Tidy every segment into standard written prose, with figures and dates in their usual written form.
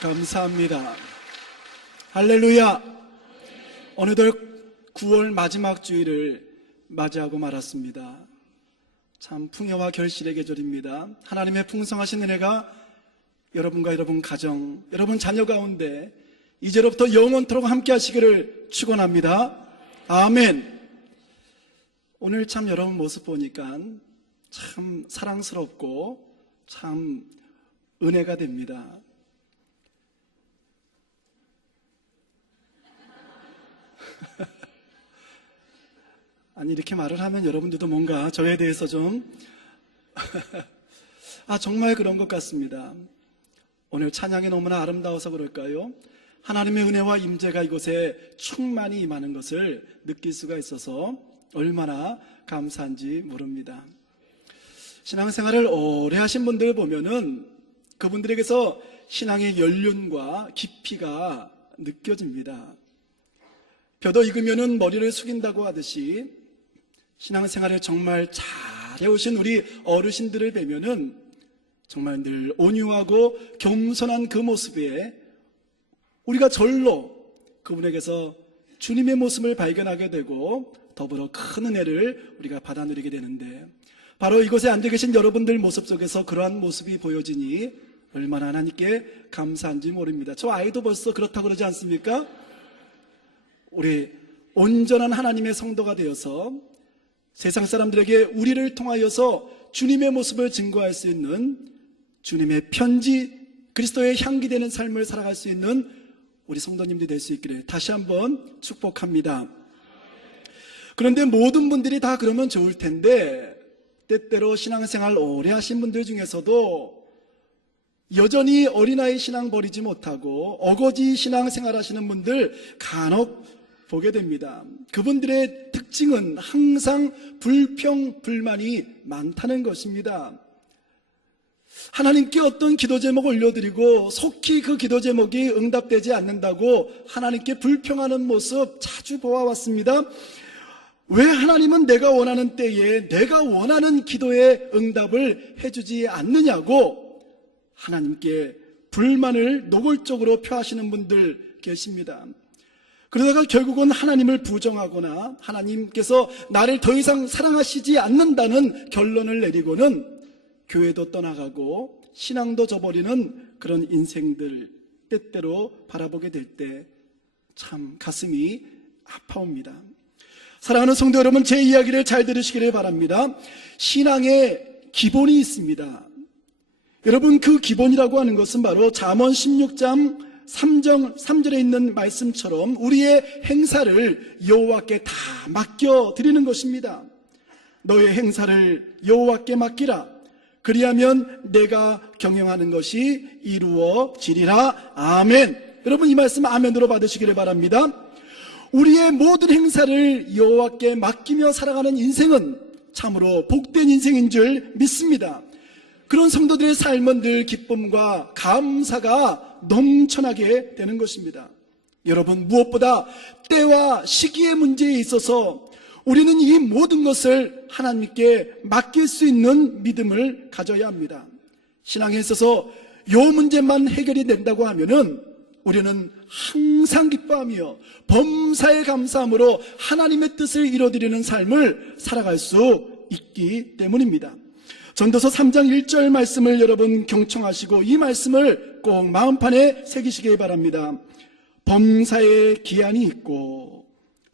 감사합니다. 할렐루야. 어느덧 9월 마지막 주일을 맞이하고 말았습니다. 참 풍요와 결실의 계절입니다. 하나님의 풍성하신 은혜가 여러분과 여러분 가정, 여러분 자녀 가운데 이제로부터 영원토록 함께 하시기를 축원합니다. 아멘. 오늘 참 여러분 모습 보니까 참 사랑스럽고 참 은혜가 됩니다. 아니, 이렇게 말을 하면 여러분들도 뭔가 저에 대해서 좀 정말 그런 것 같습니다. 오늘 찬양이 너무나 아름다워서 그럴까요? 하나님의 은혜와 임재가 이곳에 충만히 임하는 것을 느낄 수가 있어서 얼마나 감사한지 모릅니다. 신앙생활을 오래 하신 분들 보면은 그분들에게서 신앙의 연륜과 깊이가 느껴집니다. 벼도 익으면은 머리를 숙인다고 하듯이 신앙생활을 정말 잘해오신 우리 어르신들을 뵈면은 정말 늘 온유하고 겸손한 그 모습에 우리가 절로 그분에게서 주님의 모습을 발견하게 되고 더불어 큰 은혜를 우리가 받아 누리게 되는데, 바로 이곳에 앉아 계신 여러분들 모습 속에서 그러한 모습이 보여지니 얼마나 하나님께 감사한지 모릅니다. 저 아이도 벌써 그렇다고 그러지 않습니까? 우리 온전한 하나님의 성도가 되어서 세상 사람들에게 우리를 통하여서 주님의 모습을 증거할 수 있는 주님의 편지, 그리스도의 향기 되는 삶을 살아갈 수 있는 우리 성도님들이 될 수 있기를 다시 한번 축복합니다. 그런데 모든 분들이 다 그러면 좋을 텐데, 때때로 신앙생활 오래 하신 분들 중에서도 여전히 어린아이 신앙 버리지 못하고 어거지 신앙생활 하시는 분들 간혹 보게 됩니다. 그분들의 특징은 항상 불평, 불만이 많다는 것입니다. 하나님께 어떤 기도 제목 올려드리고 속히 그 기도 제목이 응답되지 않는다고 하나님께 불평하는 모습 자주 보아왔습니다. 왜 하나님은 내가 원하는 때에 내가 원하는 기도에 응답을 해주지 않느냐고 하나님께 불만을 노골적으로 표하시는 분들 계십니다. 그러다가 결국은 하나님을 부정하거나 하나님께서 나를 더 이상 사랑하시지 않는다는 결론을 내리고는 교회도 떠나가고 신앙도 저버리는 그런 인생들 때때로 바라보게 될 때 참 가슴이 아파옵니다. 사랑하는 성도 여러분, 제 이야기를 잘 들으시기를 바랍니다. 신앙의 기본이 있습니다. 여러분, 그 기본이라고 하는 것은 바로 잠언 16장 3절에 있는 말씀처럼 우리의 행사를 여호와께 다 맡겨드리는 것입니다. 너의 행사를 여호와께 맡기라. 그리하면 내가 경영하는 것이 이루어지리라. 아멘. 여러분, 이 말씀 아멘으로 받으시기를 바랍니다. 우리의 모든 행사를 여호와께 맡기며 살아가는 인생은 참으로 복된 인생인 줄 믿습니다. 그런 성도들의 삶은 늘 기쁨과 감사가 넘쳐나게 되는 것입니다. 여러분, 무엇보다 때와 시기의 문제에 있어서 우리는 이 모든 것을 하나님께 맡길 수 있는 믿음을 가져야 합니다. 신앙에 있어서 이 문제만 해결이 된다고 하면은 우리는 항상 기뻐하며 범사에 감사함으로 하나님의 뜻을 이루어드리는 삶을 살아갈 수 있기 때문입니다. 전도서 3장 1절 말씀을 여러분 경청하시고 이 말씀을 꼭 마음판에 새기시기 바랍니다. 범사에 기한이 있고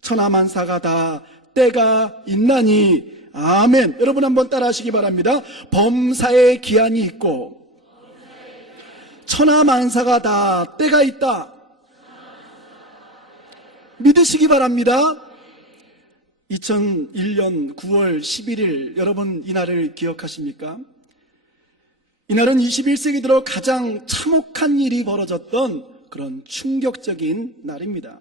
천하만사가 다 때가 있나니. 아멘. 여러분 한번 따라 하시기 바랍니다. 범사에 기한이 있고 천하만사가 다 때가 있다. 믿으시기 바랍니다. 2001년 9월 11일 여러분 이날을 기억하십니까? 이날은 21세기 들어 가장 참혹한 일이 벌어졌던 그런 충격적인 날입니다.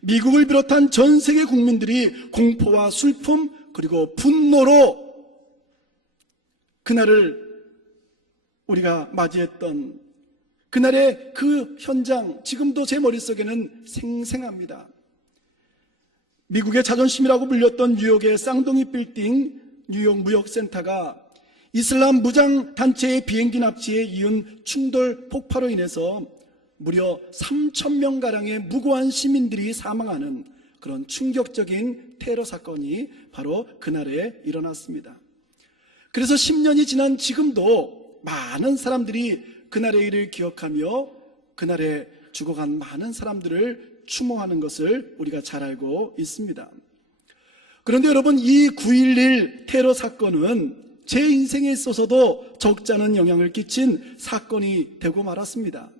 미국을 비롯한 전 세계 국민들이 공포와 슬픔 그리고 분노로 그날을 우리가 맞이했던 그날의 그 현장, 지금도 제 머릿속에는 생생합니다. 미국의 자존심이라고 불렸던 뉴욕의 쌍둥이 빌딩 뉴욕 무역센터가 이슬람 무장단체의 비행기 납치에 이은 충돌 폭파로 인해서 무려 3,000명가량의 무고한 시민들이 사망하는 그런 충격적인 테러 사건이 바로 그날에 일어났습니다. 그래서 10년이 지난 지금도 많은 사람들이 그날의 일을 기억하며 그날에 죽어간 많은 사람들을 추모하는 것을 우리가 잘 알고 있습니다. 그런데 여러분, 이 9.11 테러 사건은 제 인생에 있어서도 적지 않은 영향을 끼친 사건이 되고 말았습니다.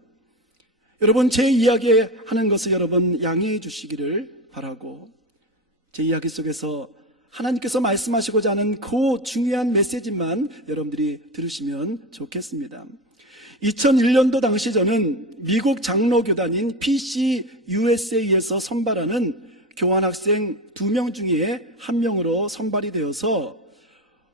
여러분, 제 이야기하는 것을 여러분 양해해 주시기를 바라고, 제 이야기 속에서 하나님께서 말씀하시고자 하는 그 중요한 메시지만 여러분들이 들으시면 좋겠습니다. 2001년도 당시 저는 미국 장로교단인 PCUSA에서 선발하는 교환학생 2명 중에 1명으로 선발이 되어서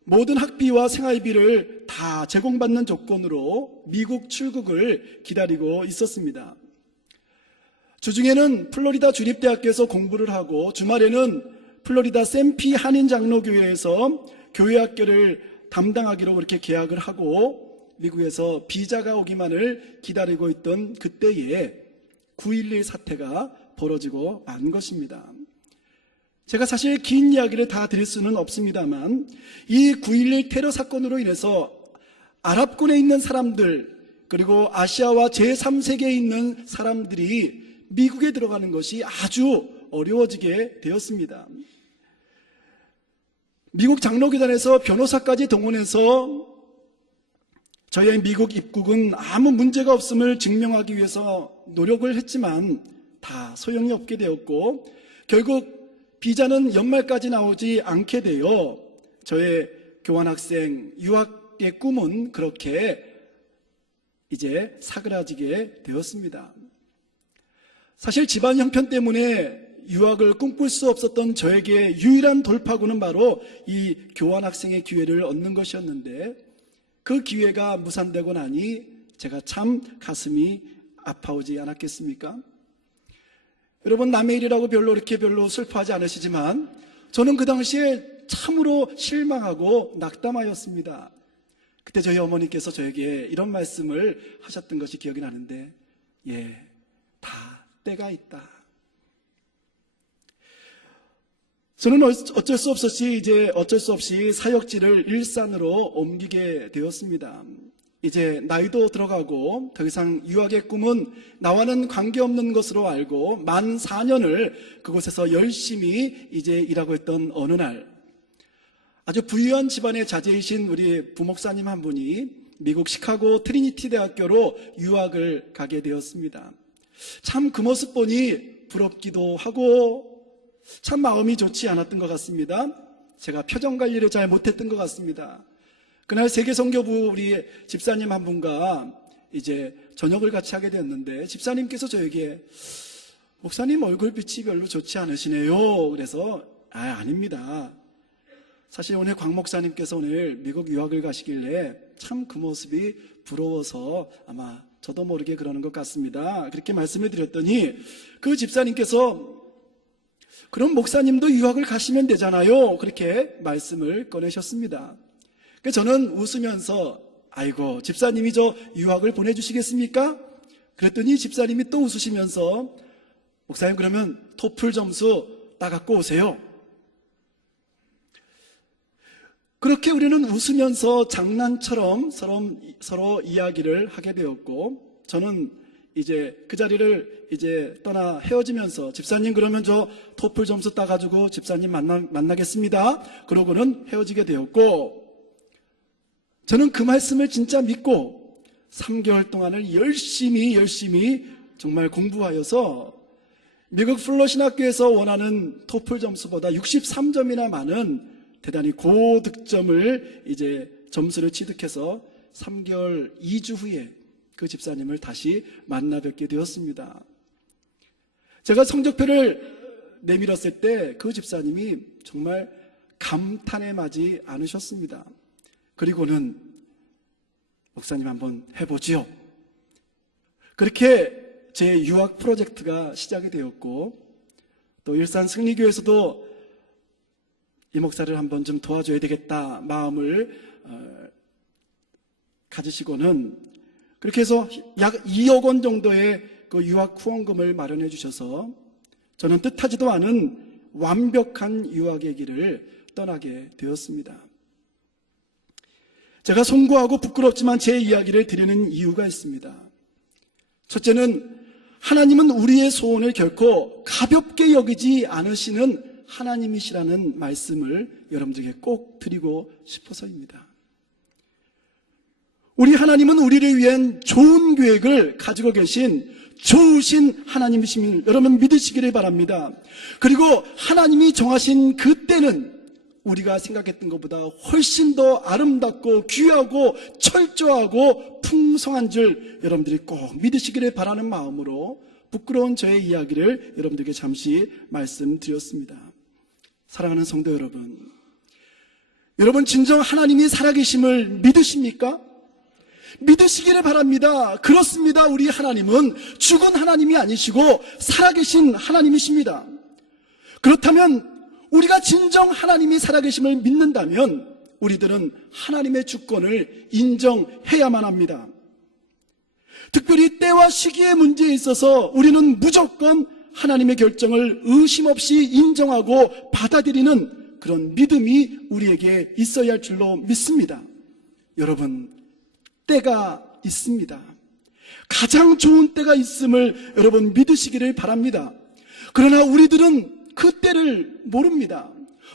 모든 학비와 생활비를 다 제공받는 조건으로 미국 출국을 기다리고 있었습니다. 주중에는 플로리다 주립대학교에서 공부를 하고 주말에는 플로리다 샘피 한인장로교회에서 교회학교를 담당하기로 그렇게 계약을 하고 미국에서 비자가 오기만을 기다리고 있던 그때에 9.11 사태가 벌어지고 만 것입니다. 제가 사실 긴 이야기를 다 드릴 수는 없습니다만 이 9.11 테러 사건으로 인해서 아랍권에 있는 사람들, 그리고 아시아와 제3세계에 있는 사람들이 미국에 들어가는 것이 아주 어려워지게 되었습니다. 미국 장로교단에서 변호사까지 동원해서 저희의 미국 입국은 아무 문제가 없음을 증명하기 위해서 노력을 했지만 다 소용이 없게 되었고, 결국 비자는 연말까지 나오지 않게 되어 저의 교환학생 유학의 꿈은 그렇게 이제 사그라지게 되었습니다. 사실 집안 형편 때문에 유학을 꿈꿀 수 없었던 저에게 유일한 돌파구는 바로 이 교환학생의 기회를 얻는 것이었는데, 그 기회가 무산되고 나니 제가 참 가슴이 아파오지 않았겠습니까? 여러분, 남의 일이라고 별로 슬퍼하지 않으시지만 저는 그 당시에 참으로 실망하고 낙담하였습니다. 그때 저희 어머니께서 저에게 이런 말씀을 하셨던 것이 기억이 나는데, 다 때가 있다. 저는 어쩔 수 없이 사역지를 일산으로 옮기게 되었습니다. 이제 나이도 들어가고 더 이상 유학의 꿈은 나와는 관계없는 것으로 알고 만 4년을 그곳에서 열심히 이제 일하고 있던 어느 날, 아주 부유한 집안의 자제이신 우리 부목사님 한 분이 미국 시카고 트리니티 대학교로 유학을 가게 되었습니다. 참 그 모습 보니 부럽기도 하고 참 마음이 좋지 않았던 것 같습니다. 제가 표정 관리를 잘 못했던 것 같습니다. 그날 세계선교부 우리 집사님 한 분과 이제 저녁을 같이 하게 되었는데, 집사님께서 저에게 목사님 얼굴빛이 별로 좋지 않으시네요. 그래서 아닙니다. 사실 오늘 광 목사님께서 오늘 미국 유학을 가시길래 참 그 모습이 부러워서 아마 저도 모르게 그러는 것 같습니다. 그렇게 말씀을 드렸더니 그 집사님께서 그럼 목사님도 유학을 가시면 되잖아요. 그렇게 말씀을 꺼내셨습니다. 저는 웃으면서 아이고, 집사님이 저 유학을 보내주시겠습니까? 그랬더니 집사님이 또 웃으시면서 목사님, 그러면 토플 점수 따갖고 오세요. 그렇게 우리는 웃으면서 장난처럼 서로 이야기를 하게 되었고, 저는 이제 그 자리를 이제 떠나 헤어지면서 집사님, 그러면 저 토플 점수 따가지고 집사님 만나겠습니다. 그러고는 헤어지게 되었고, 저는 그 말씀을 진짜 믿고 3개월 동안을 열심히 정말 공부하여서 미국 플러 신학교에서 원하는 토플 점수보다 63점이나 많은 대단히 고득점을 이제 점수를 취득해서 3개월 2주 후에 그 집사님을 다시 만나 뵙게 되었습니다. 제가 성적표를 내밀었을 때 그 집사님이 정말 감탄에 마지 않으셨습니다. 그리고는 목사님 한번 해보지요. 그렇게 제 유학 프로젝트가 시작이 되었고, 또 일산 승리교에서도 이 목사를 한번 좀 도와줘야 되겠다 마음을 가지시고는 그렇게 해서 약 2억 원 정도의 그 유학 후원금을 마련해 주셔서 저는 뜻하지도 않은 완벽한 유학의 길을 떠나게 되었습니다. 제가 송구하고 부끄럽지만 제 이야기를 드리는 이유가 있습니다. 첫째는 하나님은 우리의 소원을 결코 가볍게 여기지 않으시는 하나님이시라는 말씀을 여러분들에게 꼭 드리고 싶어서입니다. 우리 하나님은 우리를 위한 좋은 계획을 가지고 계신 좋으신 하나님이심을 여러분 믿으시기를 바랍니다. 그리고 하나님이 정하신 그 때는 우리가 생각했던 것보다 훨씬 더 아름답고 귀하고 철저하고 풍성한 줄 여러분들이 꼭 믿으시기를 바라는 마음으로 부끄러운 저의 이야기를 여러분들에게 잠시 말씀드렸습니다. 사랑하는 성도 여러분, 여러분 진정 하나님이 살아계심을 믿으십니까? 믿으시기를 바랍니다. 그렇습니다. 우리 하나님은 죽은 하나님이 아니시고 살아계신 하나님이십니다. 그렇다면 우리가 진정 하나님이 살아계심을 믿는다면 우리들은 하나님의 주권을 인정해야만 합니다. 특별히 때와 시기의 문제에 있어서 우리는 무조건 하나님의 결정을 의심 없이 인정하고 받아들이는 그런 믿음이 우리에게 있어야 할 줄로 믿습니다. 여러분, 때가 있습니다. 가장 좋은 때가 있음을 여러분 믿으시기를 바랍니다. 그러나 우리들은 그 때를 모릅니다.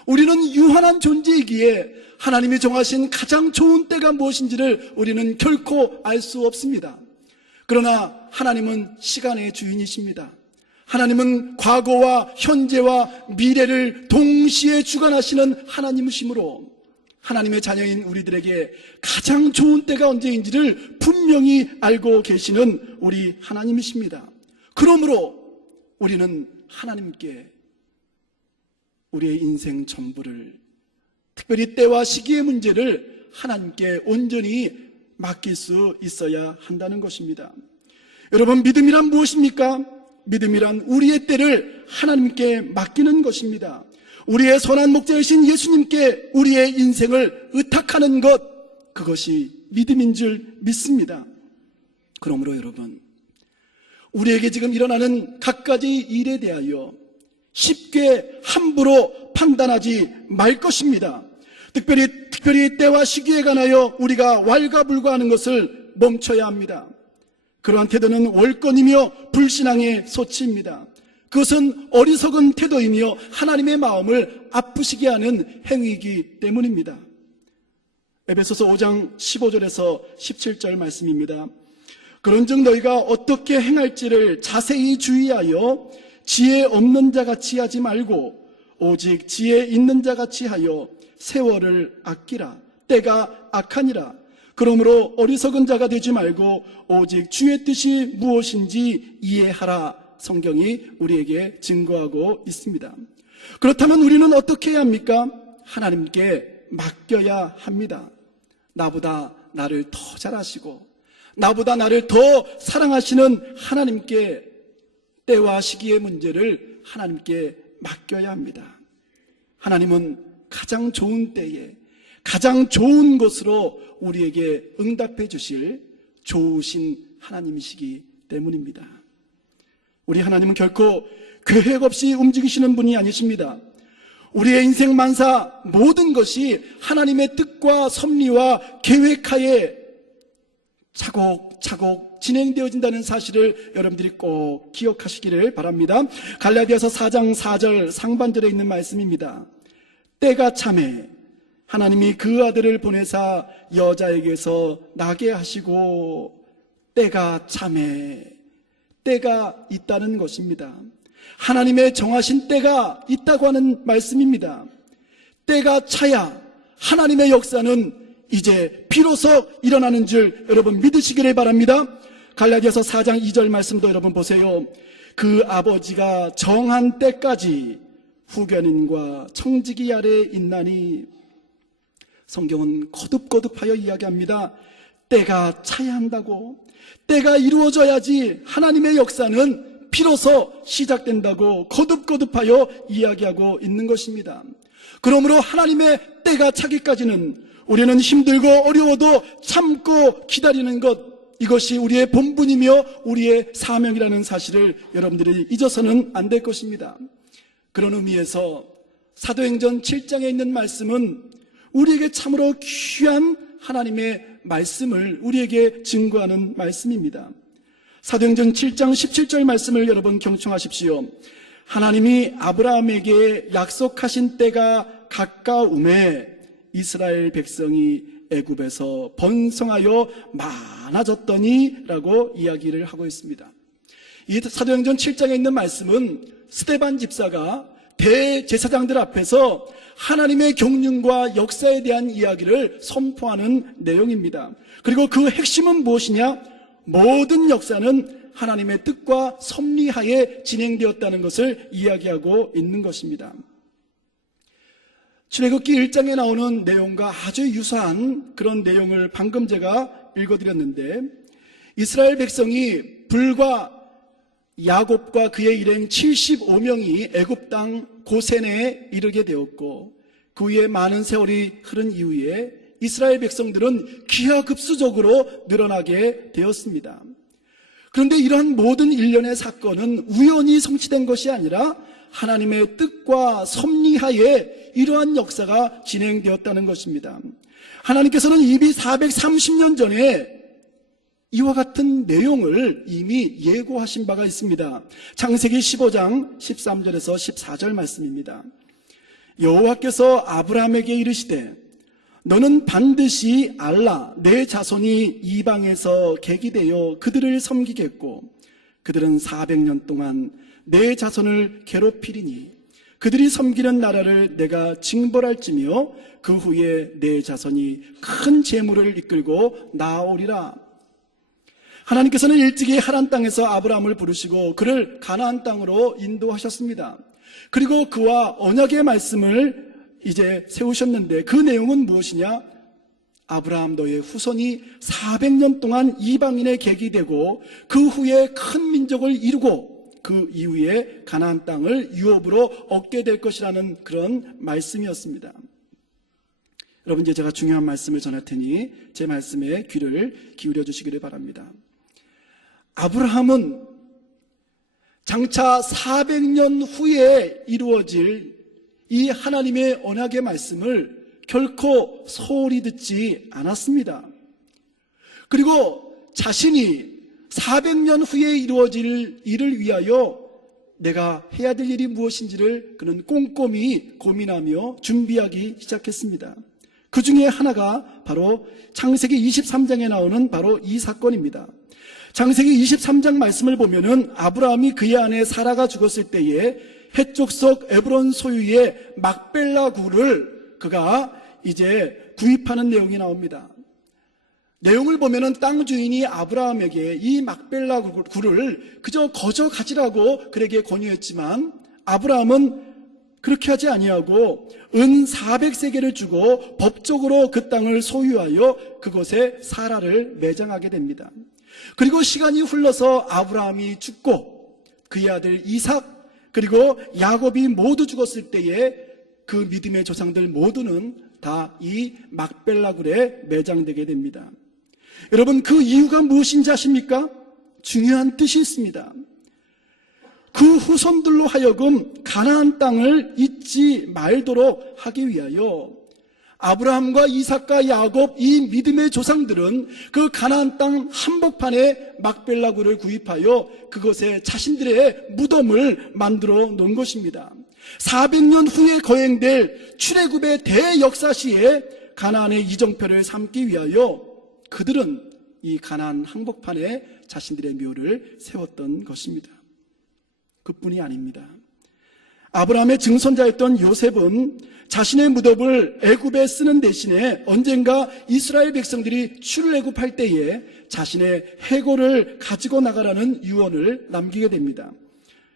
우리는 유한한 존재이기에 하나님이 정하신 가장 좋은 때가 무엇인지를 우리는 결코 알 수 없습니다. 그러나 하나님은 시간의 주인이십니다. 하나님은 과거와 현재와 미래를 동시에 주관하시는 하나님이시므로 하나님의 자녀인 우리들에게 가장 좋은 때가 언제인지를 분명히 알고 계시는 우리 하나님이십니다. 그러므로 우리는 하나님께 우리의 인생 전부를, 특별히 때와 시기의 문제를 하나님께 온전히 맡길 수 있어야 한다는 것입니다. 여러분, 믿음이란 무엇입니까? 믿음이란 우리의 때를 하나님께 맡기는 것입니다. 우리의 선한 목자이신 예수님께 우리의 인생을 의탁하는 것, 그것이 믿음인 줄 믿습니다. 그러므로 여러분, 우리에게 지금 일어나는 갖가지 일에 대하여 쉽게 함부로 판단하지 말 것입니다. 특별히 때와 시기에 관하여 우리가 왈가불가하는 것을 멈춰야 합니다. 그러한 태도는 월권이며 불신앙의 소치입니다. 그것은 어리석은 태도이며 하나님의 마음을 아프시게 하는 행위이기 때문입니다. 에베소서 5장 15절에서 17절 말씀입니다. 그런즉 너희가 어떻게 행할지를 자세히 주의하여 지혜 없는 자같이 하지 말고 오직 지혜 있는 자같이 하여 세월을 아끼라. 때가 악하니라. 그러므로 어리석은 자가 되지 말고 오직 주의 뜻이 무엇인지 이해하라. 성경이 우리에게 증거하고 있습니다. 그렇다면 우리는 어떻게 해야 합니까? 하나님께 맡겨야 합니다. 나보다 나를 더 잘 아시고 나보다 나를 더 사랑하시는 하나님께 때와 시기의 문제를 하나님께 맡겨야 합니다. 하나님은 가장 좋은 때에 가장 좋은 것으로 우리에게 응답해 주실 좋으신 하나님이시기 때문입니다. 우리 하나님은 결코 계획 없이 움직이시는 분이 아니십니다. 우리의 인생 만사 모든 것이 하나님의 뜻과 섭리와 계획하에 차곡차곡 진행되어진다는 사실을 여러분들이 꼭 기억하시기를 바랍니다. 갈라디아서 4장 4절 상반절에 있는 말씀입니다. 때가 참에 하나님이 그 아들을 보내사 여자에게서 나게 하시고, 때가 참에 때가 있다는 것입니다. 하나님의 정하신 때가 있다고 하는 말씀입니다. 때가 차야 하나님의 역사는 이제 비로소 일어나는 줄 여러분 믿으시기를 바랍니다. 갈라디아서 4장 2절 말씀도 여러분 보세요. 그 아버지가 정한 때까지 후견인과 청지기 아래 있나니. 성경은 거듭거듭하여 이야기합니다. 때가 차야 한다고, 때가 이루어져야지 하나님의 역사는 비로소 시작된다고 거듭거듭하여 이야기하고 있는 것입니다. 그러므로 하나님의 때가 차기까지는 우리는 힘들고 어려워도 참고 기다리는 것, 이것이 우리의 본분이며 우리의 사명이라는 사실을 여러분들이 잊어서는 안 될 것입니다. 그런 의미에서 사도행전 7장에 있는 말씀은 우리에게 참으로 귀한 하나님의 말씀을 우리에게 증거하는 말씀입니다. 사도행전 7장 17절 말씀을 여러분 경청하십시오. 하나님이 아브라함에게 약속하신 때가 가까움에 이스라엘 백성이 애굽에서 번성하여 많아졌더니 라고 이야기를 하고 있습니다. 이 사도행전 7장에 있는 말씀은 스데반 집사가 대제사장들 앞에서 하나님의 경륜과 역사에 대한 이야기를 선포하는 내용입니다. 그리고 그 핵심은 무엇이냐? 모든 역사는 하나님의 뜻과 섭리하에 진행되었다는 것을 이야기하고 있는 것입니다. 출애굽기 1장에 나오는 내용과 아주 유사한 그런 내용을 방금 제가 읽어드렸는데, 이스라엘 백성이 불과 야곱과 그의 일행 75명이 애굽 땅 고센에 이르게 되었고, 그 후에 많은 세월이 흐른 이후에 이스라엘 백성들은 기하급수적으로 늘어나게 되었습니다. 그런데 이러한 모든 일련의 사건은 우연히 성취된 것이 아니라 하나님의 뜻과 섭리하에 이러한 역사가 진행되었다는 것입니다. 하나님께서는 이미 430년 전에 이와 같은 내용을 이미 예고하신 바가 있습니다. 창세기 15장 13절에서 14절 말씀입니다. 여호와께서 아브라함에게 이르시되 너는 반드시 알라 내 자손이 이방에서 객이되어 그들을 섬기겠고 그들은 400년 동안 내 자손을 괴롭히리니 그들이 섬기는 나라를 내가 징벌할지며 그 후에 내 자손이 큰 재물을 이끌고 나오리라. 하나님께서는 일찍이 하란 땅에서 아브라함을 부르시고 그를 가나안 땅으로 인도하셨습니다. 그리고 그와 언약의 말씀을 이제 세우셨는데 그 내용은 무엇이냐? 아브라함 너의 후손이 400년 동안 이방인의 객이 되고 그 후에 큰 민족을 이루고 그 이후에 가나안 땅을 유업으로 얻게 될 것이라는 그런 말씀이었습니다. 여러분, 이제 제가 중요한 말씀을 전할 테니 제 말씀에 귀를 기울여 주시기를 바랍니다. 아브라함은 장차 400년 후에 이루어질 이 하나님의 언약의 말씀을 결코 소홀히 듣지 않았습니다. 그리고 자신이 400년 후에 이루어질 일을 위하여 내가 해야 될 일이 무엇인지를 그는 꼼꼼히 고민하며 준비하기 시작했습니다. 그 중에 하나가 바로 창세기 23장에 나오는 바로 이 사건입니다. 창세기 23장 말씀을 보면은 아브라함이 그의 아내 사라가 죽었을 때에 해족속 에브론 소유의 막벨라 굴을 그가 이제 구입하는 내용이 나옵니다. 내용을 보면은 땅 주인이 아브라함에게 이 막벨라 굴을 그저 거저 가지라고 그에게 권유했지만 아브라함은 그렇게 하지 아니하고 은 400세겔을 주고 법적으로 그 땅을 소유하여 그곳에 사라를 매장하게 됩니다. 그리고 시간이 흘러서 아브라함이 죽고 그의 아들 이삭 그리고 야곱이 모두 죽었을 때에 그 믿음의 조상들 모두는 다 이 막벨라 굴에 매장되게 됩니다. 여러분, 그 이유가 무엇인지 아십니까? 중요한 뜻이 있습니다. 그 후손들로 하여금 가나안 땅을 잊지 말도록 하기 위하여 아브라함과 이삭과 야곱 이 믿음의 조상들은 그 가나안 땅 한복판에 막벨라 굴을 구입하여 그곳에 자신들의 무덤을 만들어 놓은 것입니다. 400년 후에 거행될 출애굽의 대역사시에 가나안의 이정표를 삼기 위하여 그들은 이 가나안 한복판에 자신들의 묘를 세웠던 것입니다. 그뿐이 아닙니다. 아브라함의 증손자였던 요셉은 자신의 무덤을 애굽에 쓰는 대신에 언젠가 이스라엘 백성들이 출애굽할 때에 자신의 해골을 가지고 나가라는 유언을 남기게 됩니다.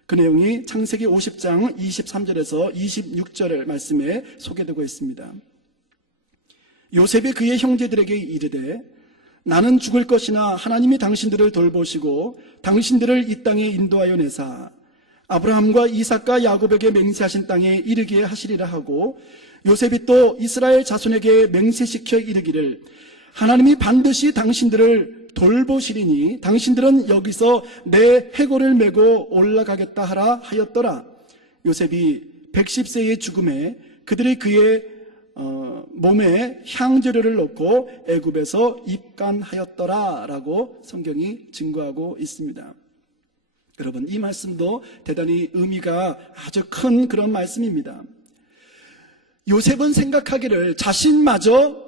그 내용이 창세기 50장 23절에서 26절의 말씀에 소개되고 있습니다. 요셉이 그의 형제들에게 이르되 나는 죽을 것이나 하나님이 당신들을 돌보시고 당신들을 이 땅에 인도하여 내사 아브라함과 이삭과 야곱에게 맹세하신 땅에 이르게 하시리라 하고 요셉이 또 이스라엘 자손에게 맹세시켜 이르기를 하나님이 반드시 당신들을 돌보시리니 당신들은 여기서 내 해골을 메고 올라가겠다 하라 하였더라. 요셉이 110세의 죽음에 그들이 그의 몸에 향재료를 넣고 애굽에서 입간하였더라 라고 성경이 증거하고 있습니다. 여러분, 이 말씀도 대단히 의미가 아주 큰 그런 말씀입니다. 요셉은 생각하기를 자신마저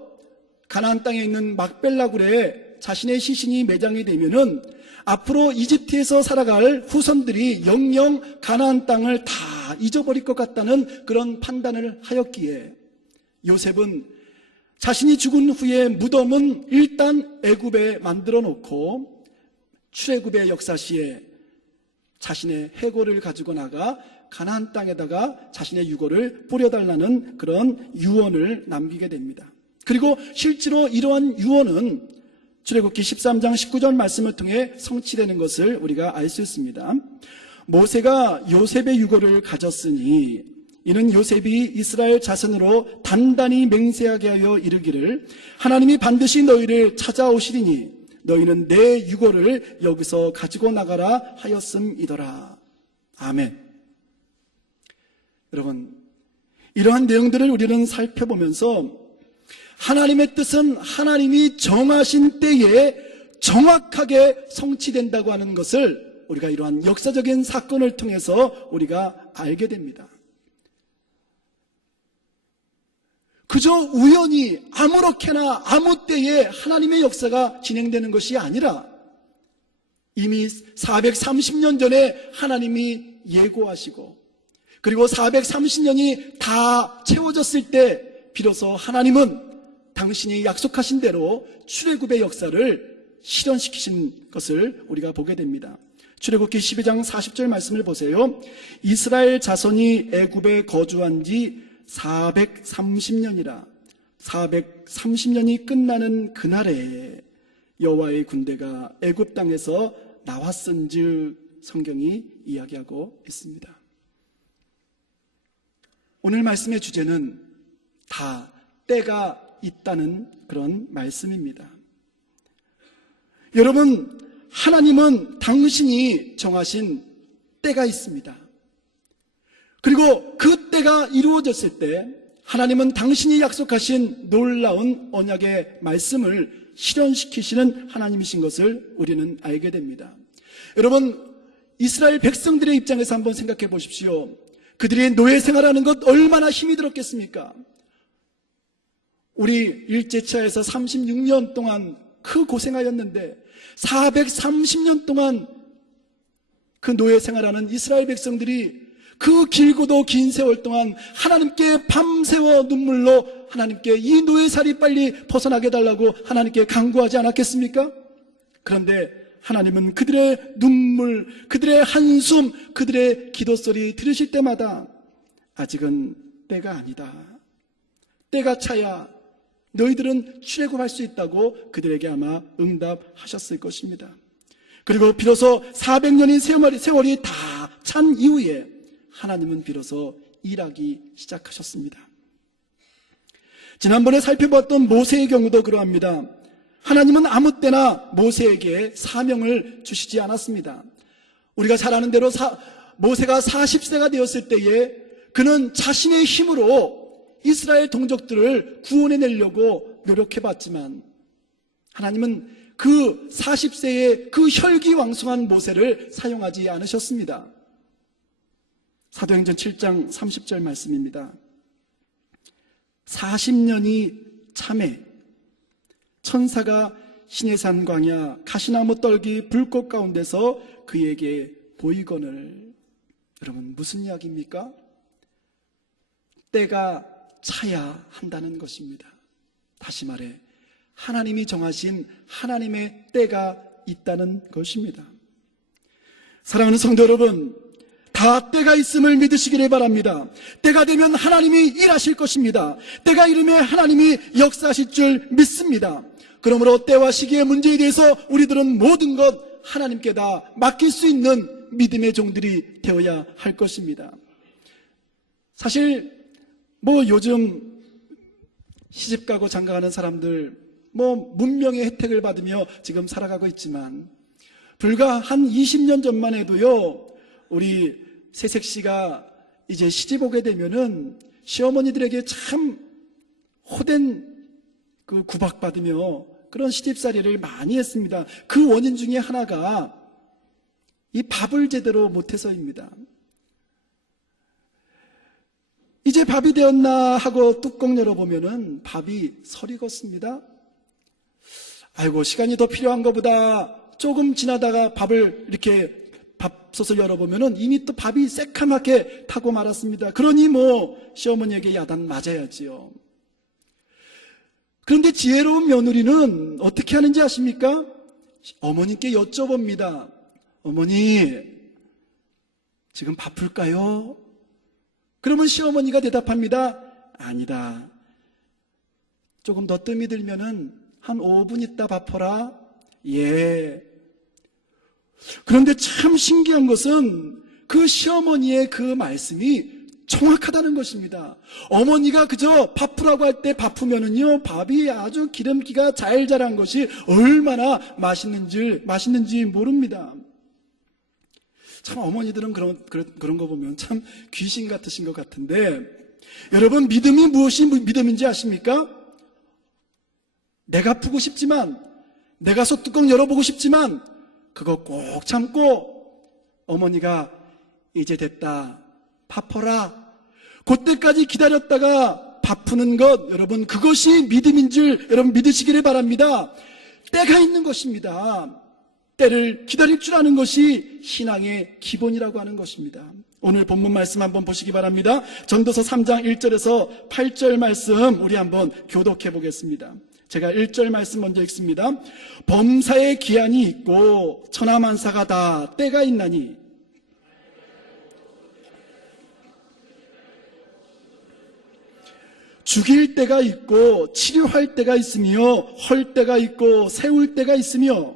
가나안 땅에 있는 막벨라굴에 자신의 시신이 매장이 되면은 앞으로 이집트에서 살아갈 후손들이 영영 가나안 땅을 다 잊어버릴 것 같다는 그런 판단을 하였기에 요셉은 자신이 죽은 후에 무덤은 일단 애굽에 만들어 놓고 출애굽의 역사시에 자신의 해골을 가지고 나가 가나안 땅에다가 자신의 유골을 뿌려달라는 그런 유언을 남기게 됩니다. 그리고 실제로 이러한 유언은 출애굽기 13장 19절 말씀을 통해 성취되는 것을 우리가 알 수 있습니다. 모세가 요셉의 유골을 가졌으니 이는 요셉이 이스라엘 자손으로 단단히 맹세하게 하여 이르기를 하나님이 반드시 너희를 찾아오시리니 너희는 내 유골을 여기서 가지고 나가라 하였음이더라. 아멘. 여러분, 이러한 내용들을 우리는 살펴보면서 하나님의 뜻은 하나님이 정하신 때에 정확하게 성취된다고 하는 것을 우리가 이러한 역사적인 사건을 통해서 우리가 알게 됩니다. 그저 우연히 아무렇게나 아무 때에 하나님의 역사가 진행되는 것이 아니라 이미 430년 전에 하나님이 예고하시고 그리고 430년이 다 채워졌을 때 비로소 하나님은 당신이 약속하신 대로 출애굽의 역사를 실현시키신 것을 우리가 보게 됩니다. 출애굽기 12장 40절 말씀을 보세요. 이스라엘 자손이 애굽에 거주한 지 430년이라 430년이 끝나는 그날에 여호와의 군대가 애굽 땅에서 나왔은즉 성경이 이야기하고 있습니다. 오늘 말씀의 주제는 다 때가 있다는 그런 말씀입니다. 여러분, 하나님은 당신이 정하신 때가 있습니다. 그리고 그 때가 이루어졌을 때 하나님은 당신이 약속하신 놀라운 언약의 말씀을 실현시키시는 하나님이신 것을 우리는 알게 됩니다. 여러분, 이스라엘 백성들의 입장에서 한번 생각해 보십시오. 그들이 노예 생활하는 것 얼마나 힘이 들었겠습니까? 우리 일제차에서 36년 동안 그 고생하였는데 430년 동안 그 노예 생활하는 이스라엘 백성들이 그 길고도 긴 세월 동안 하나님께 밤새워 눈물로 하나님께 이 노예살이 빨리 벗어나게 해달라고 하나님께 간구하지 않았겠습니까? 그런데 하나님은 그들의 눈물, 그들의 한숨, 그들의 기도소리 들으실 때마다 아직은 때가 아니다. 때가 차야 너희들은 출애굽할 수 있다고 그들에게 아마 응답하셨을 것입니다. 그리고 비로소 400년의 세월이 다 찬 이후에 하나님은 비로소 일하기 시작하셨습니다. 지난번에 살펴봤던 모세의 경우도 그러합니다. 하나님은 아무 때나 모세에게 사명을 주시지 않았습니다. 우리가 잘 아는 대로 모세가 40세가 되었을 때에 그는 자신의 힘으로 이스라엘 동족들을 구원해내려고 노력해봤지만 하나님은 그 40세의 그 혈기왕성한 모세를 사용하지 않으셨습니다. 사도행전 7장 30절 말씀입니다. 40년이 참에 천사가 시내산 광야 가시나무 떨기 불꽃 가운데서 그에게 보이거늘. 여러분, 무슨 이야기입니까? 때가 차야 한다는 것입니다. 다시 말해 하나님이 정하신 하나님의 때가 있다는 것입니다. 사랑하는 성도 여러분, 다 때가 있음을 믿으시기를 바랍니다. 때가 되면 하나님이 일하실 것입니다. 때가 이르면 하나님이 역사하실 줄 믿습니다. 그러므로 때와 시기의 문제에 대해서 우리들은 모든 것 하나님께 다 맡길 수 있는 믿음의 종들이 되어야 할 것입니다. 사실 요즘 시집가고 장가가는 사람들 문명의 혜택을 받으며 지금 살아가고 있지만, 불과 한 20년 전만 해도요, 우리 세색 씨가 이제 시집 오게 되면은 시어머니들에게 참 호된 구박받으며 그런 시집살이를 많이 했습니다. 그 원인 중에 하나가 이 밥을 제대로 못해서입니다. 이제 밥이 되었나 하고 뚜껑 열어보면은 밥이 설이 익었습니다. 아이고, 시간이 더 필요한 것보다 조금 지나다가 밥을 이렇게 밥솥을 열어보면은 이미 또 밥이 새카맣게 타고 말았습니다. 그러니 시어머니에게 야단 맞아야지요. 그런데 지혜로운 며느리는 어떻게 하는지 아십니까? 어머니께 여쭤봅니다. 어머니, 지금 바쁠까요? 그러면 시어머니가 대답합니다. 아니다. 조금 더 뜸이 들면은 한 5분 있다 바퍼라. 예. 그런데 참 신기한 것은 그 시어머니의 그 말씀이 정확하다는 것입니다. 어머니가 그저 바쁘라고 할 때 바쁘면은요, 밥이 아주 기름기가 잘 자란 것이 얼마나 맛있는지 모릅니다. 참 어머니들은 그런 거 보면 참 귀신 같으신 것 같은데, 여러분, 믿음이 무엇이 믿음인지 아십니까? 내가 푸고 싶지만, 내가 솥뚜껑 열어보고 싶지만 그거 꼭 참고 어머니가 이제 됐다, 바퍼라, 그때까지 기다렸다가 바쁘는 것, 여러분, 그것이 믿음인 줄 여러분 믿으시기를 바랍니다. 때가 있는 것입니다. 때를 기다릴 줄 아는 것이 신앙의 기본이라고 하는 것입니다. 오늘 본문 말씀 한번 보시기 바랍니다. 전도서 3장 1절에서 8절 말씀 우리 한번 교독해 보겠습니다. 제가 1절 말씀 먼저 읽습니다. 범사의 기한이 있고 천하만사가 다 때가 있나니 죽일 때가 있고 치료할 때가 있으며 헐 때가 있고 세울 때가 있으며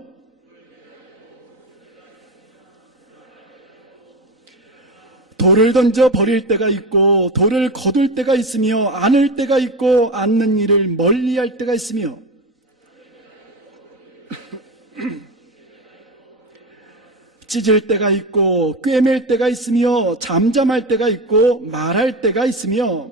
돌을 던져 버릴 때가 있고 돌을 거둘 때가 있으며 안을 때가 있고 안는 일을 멀리할 때가 있으며 찢을 때가 있고 꿰맬 때가 있으며 잠잠할 때가 있고 말할 때가 있으며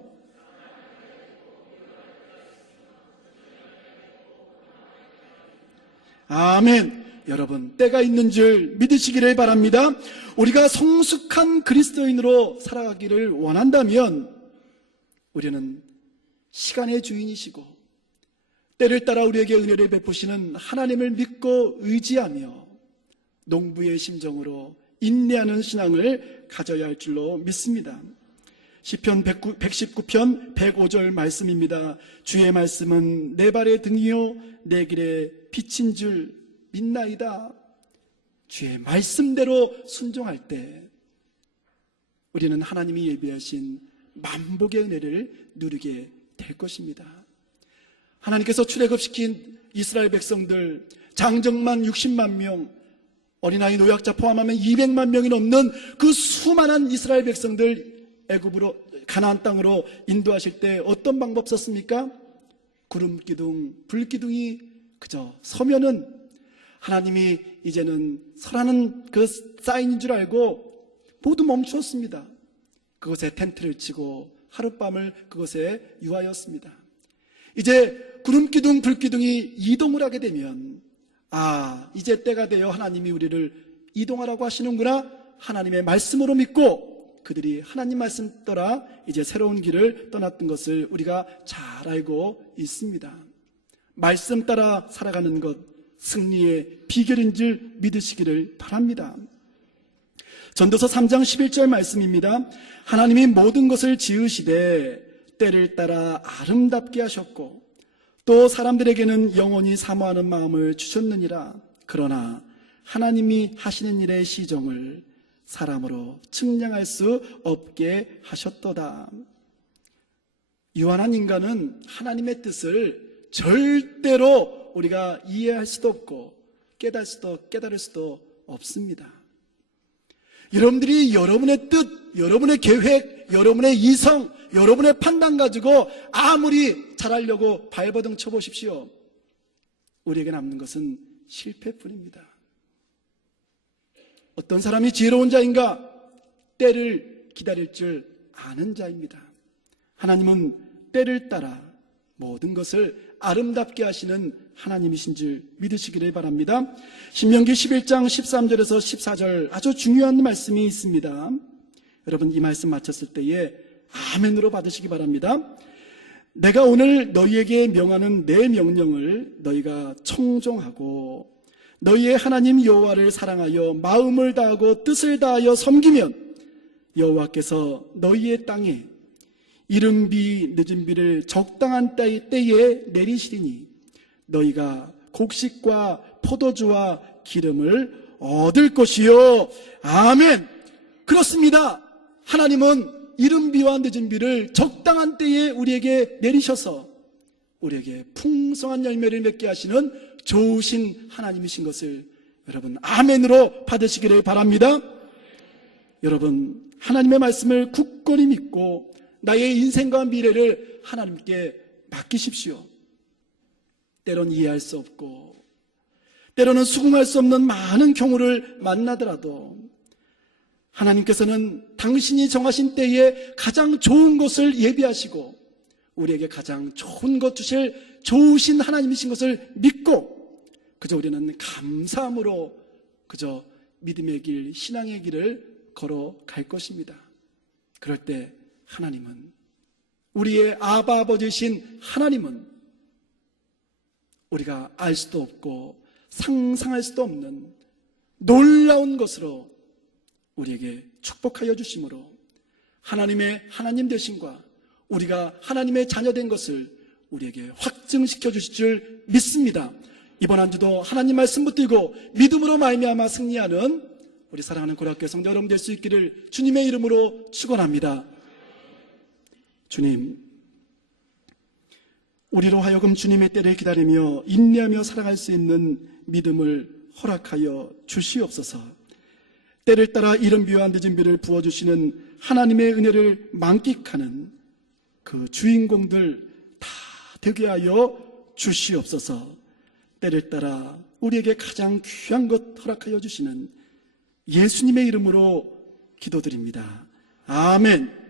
아멘. 여러분, 때가 있는 줄 믿으시기를 바랍니다. 우리가 성숙한 그리스도인으로 살아가기를 원한다면 우리는 시간의 주인이시고 때를 따라 우리에게 은혜를 베푸시는 하나님을 믿고 의지하며 농부의 심정으로 인내하는 신앙을 가져야 할 줄로 믿습니다. 시편 119편 105절 말씀입니다. 주의 말씀은 내 발의 등이요 내 길의 빛인 줄 믿나이다. 주의 말씀대로 순종할 때 우리는 하나님이 예비하신 만복의 은혜를 누리게 될 것입니다. 하나님께서 출애굽시킨 이스라엘 백성들 장정만 60만 명, 어린아이 노약자 포함하면 200만 명이 넘는 그 수많은 이스라엘 백성들 애굽으로 가나안 땅으로 인도하실 때 어떤 방법 썼습니까? 구름기둥, 불기둥이 그저 서면은 하나님이 이제는 서라는 그 사인인 줄 알고 모두 멈추었습니다. 그곳에 텐트를 치고 하룻밤을 그곳에 유하였습니다. 이제 구름기둥, 불기둥이 이동을 하게 되면 이제 때가 되어 하나님이 우리를 이동하라고 하시는구나, 하나님의 말씀으로 믿고 그들이 하나님 말씀 따라 이제 새로운 길을 떠났던 것을 우리가 잘 알고 있습니다. 말씀 따라 살아가는 것, 승리의 비결인 줄 믿으시기를 바랍니다. 전도서 3장 11절 말씀입니다. 하나님이 모든 것을 지으시되 때를 따라 아름답게 하셨고 또 사람들에게는 영원히 사모하는 마음을 주셨느니라. 그러나 하나님이 하시는 일의 시정을 사람으로 측량할 수 없게 하셨도다. 유한한 인간은 하나님의 뜻을 절대로 우리가 이해할 수도 없고 깨달을 수도 없습니다. 여러분들이 여러분의 뜻, 여러분의 계획, 여러분의 이성, 여러분의 판단 가지고 아무리 잘하려고 발버둥 쳐보십시오. 우리에게 남는 것은 실패뿐입니다. 어떤 사람이 지혜로운 자인가? 때를 기다릴 줄 아는 자입니다. 하나님은 때를 따라 모든 것을 아름답게 하시는 하나님이신 줄 믿으시기를 바랍니다. 신명기 11장 13절에서 14절 아주 중요한 말씀이 있습니다. 여러분, 이 말씀 마쳤을 때에 아멘으로 받으시기 바랍니다. 내가 오늘 너희에게 명하는 내 명령을 너희가 청종하고 너희의 하나님 여호와를 사랑하여 마음을 다하고 뜻을 다하여 섬기면 여호와께서 너희의 땅에 이른 비 늦은 비를 적당한 때에 내리시리니 너희가 곡식과 포도주와 기름을 얻을 것이요. 아멘. 그렇습니다. 하나님은 이른 비와 늦은 비를 적당한 때에 우리에게 내리셔서 우리에게 풍성한 열매를 맺게 하시는 좋으신 하나님이신 것을 여러분 아멘으로 받으시기를 바랍니다. 여러분, 하나님의 말씀을 굳건히 믿고 나의 인생과 미래를 하나님께 맡기십시오. 때론 이해할 수 없고 때로는 수긍할 수 없는 많은 경우를 만나더라도 하나님께서는 당신이 정하신 때에 가장 좋은 것을 예비하시고 우리에게 가장 좋은 것 주실 좋으신 하나님이신 것을 믿고 그저 우리는 감사함으로 그저 믿음의 길, 신앙의 길을 걸어갈 것입니다. 그럴 때 하나님은, 우리의 아바 아버지이신 하나님은 우리가 알 수도 없고 상상할 수도 없는 놀라운 것으로 우리에게 축복하여 주심으로 하나님의 하나님 되심과 우리가 하나님의 자녀된 것을 우리에게 확증시켜 주실 줄 믿습니다. 이번 한 주도 하나님 말씀 붙들고 믿음으로 말미암아 승리하는 우리 사랑하는 고려학교 성도 여러분 될 수 있기를 주님의 이름으로 축원합니다. 주님, 우리로 하여금 주님의 때를 기다리며 인내하며 살아갈 수 있는 믿음을 허락하여 주시옵소서. 때를 따라 이른 비와 늦은 비를 부어주시는 하나님의 은혜를 만끽하는 그 주인공들 다 되게 하여 주시옵소서. 때를 따라 우리에게 가장 귀한 것 허락하여 주시는 예수님의 이름으로 기도드립니다. 아멘.